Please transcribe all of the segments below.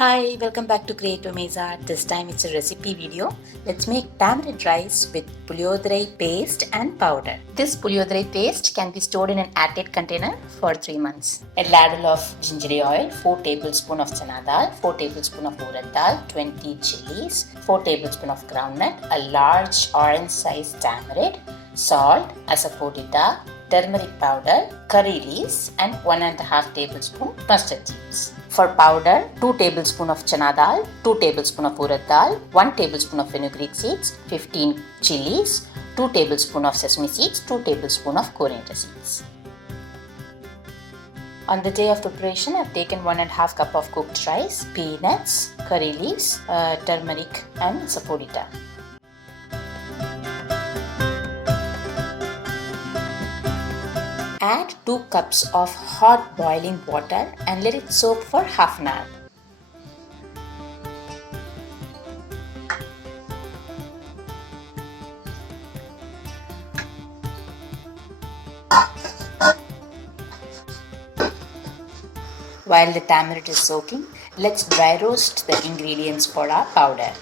Hi, welcome back to Create Meza. This time it's a recipe video. Let's make tamarind rice with Puliyodharai paste and powder. This Puliyodharai paste can be stored in an airtight container for 3 months. A ladle of gingelly oil, 4 tablespoons of Channa Dal, 4 tablespoons of Urad Dal, 20 chilies, 4 tablespoons of groundnut, a large orange-sized tamarind, salt, Asafetida, turmeric powder, curry leaves and 1.5 tablespoon mustard seeds. For powder, 2 tablespoons of Channa Dal, 2 tablespoons of Urad Dal, 1 tablespoon of Fenugreek seeds, 15 chilies, 2 tablespoons of Sesame seeds, 2 tablespoons of Coriander seeds. On the day of preparation, I've taken 1.5 cup of cooked rice, peanuts, curry leaves, turmeric and Asafetida. Add 2 cups of hot boiling water and let it soak for half an hour. While the tamarind is soaking, let's dry roast the ingredients for our powder.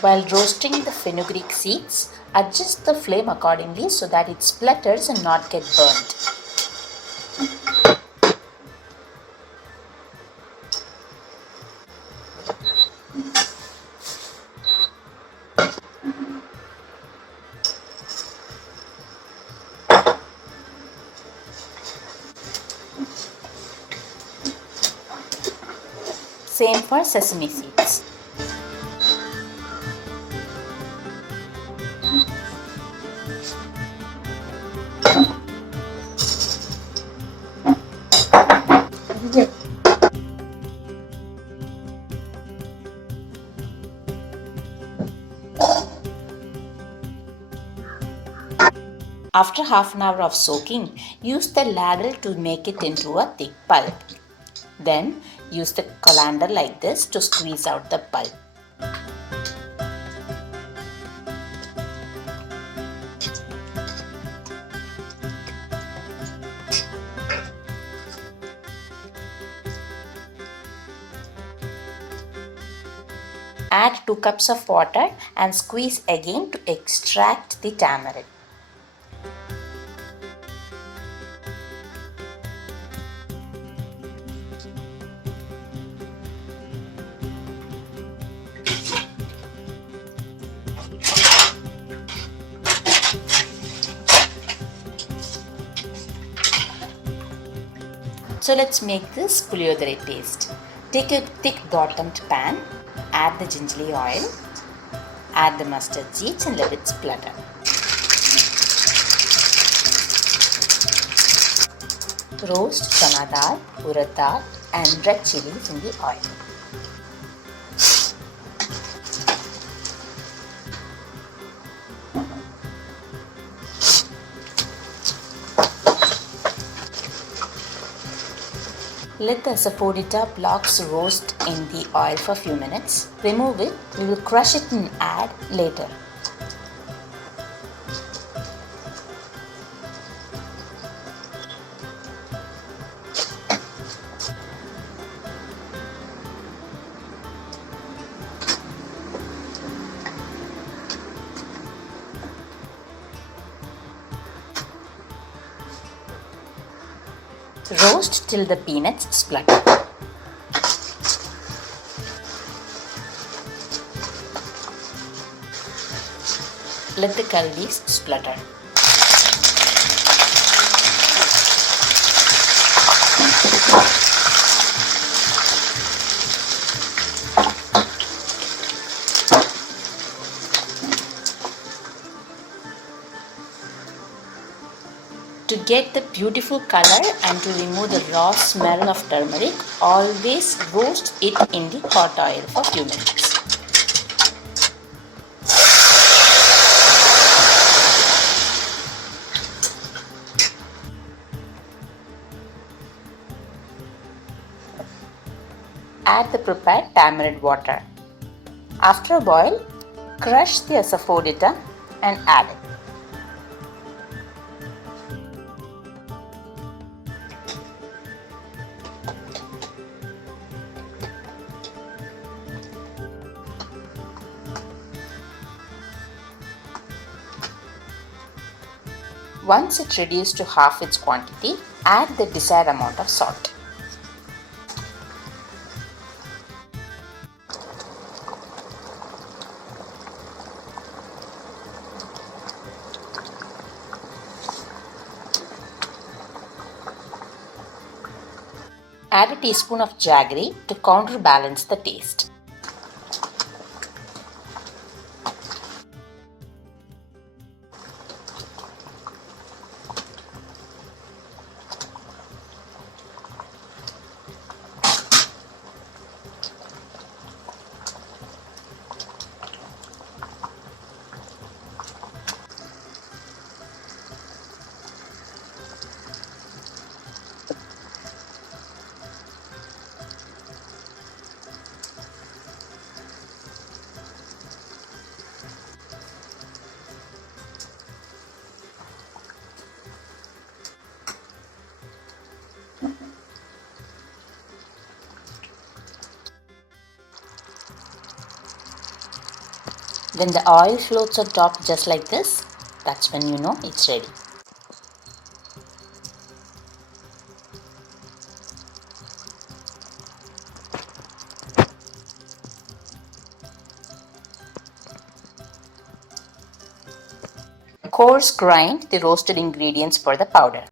While roasting the fenugreek seeds, adjust the flame accordingly so that it splatters and not get burnt. Same for sesame seeds. After half an hour of soaking, use the ladle to make it into a thick pulp. Then use the colander like this to squeeze out the pulp. Add 2 cups of water and squeeze again to extract the tamarind. So let's make this Puliyodharai paste. Take a thick bottomed pan, add the gingelly oil, add the mustard seeds and let it splutter. Roast Channa Dal, Urad Dal and red chillies in the oil. Let the Asafetida blocks roast in the oil for a few minutes. Remove it. We will crush it and add later. Roast till the peanuts splutter. Let the curry leaves splutter. To get the beautiful color and to remove the raw smell of turmeric, always roast it in the hot oil for few minutes. Add the prepared tamarind water. After a boil, crush the Asafetida and add it. Once it reduces to half its quantity, add the desired amount of salt. Add a teaspoon of jaggery to counterbalance the taste. When the oil floats on top just like this, that's when you know it's ready. Coarse grind the roasted ingredients for the powder.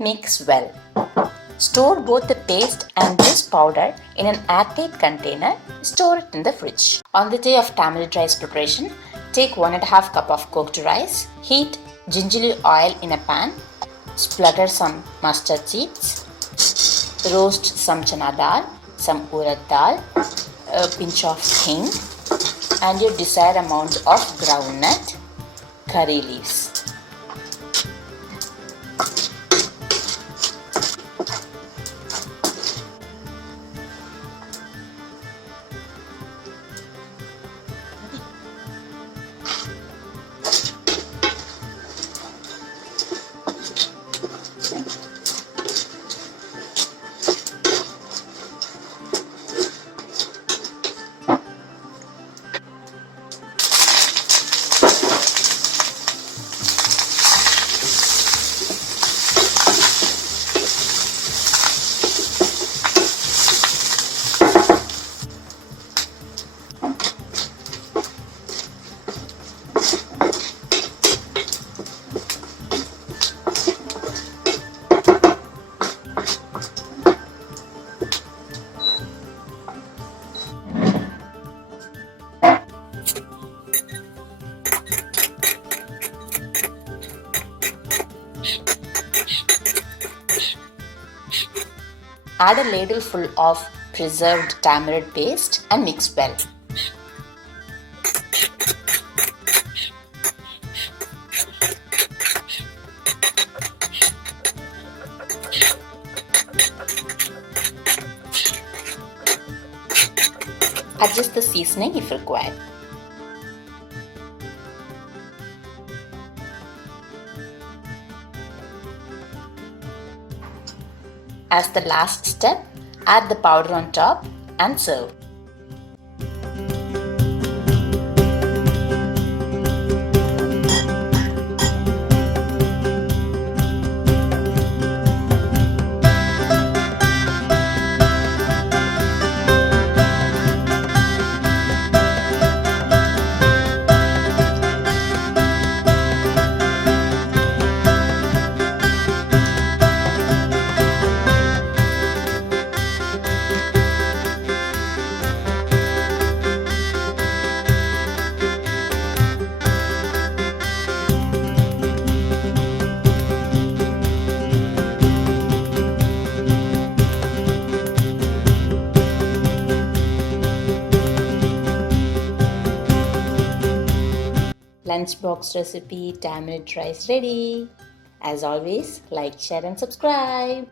Mix well. Store both the paste and this powder in an airtight container. Store it in the fridge. On the day of tamarind rice preparation, take 1.5 cup of cooked rice. Heat gingelly oil in a pan. Splutter some mustard seeds. Roast some Channa Dal, some Urad Dal, a pinch of hing, and your desired amount of groundnut, curry leaves. Add a ladleful of preserved tamarind paste and mix well. Adjust the seasoning if required. As the last step, add the powder on top and serve. Lunchbox recipe tamarind rice ready. As always, like, share and subscribe.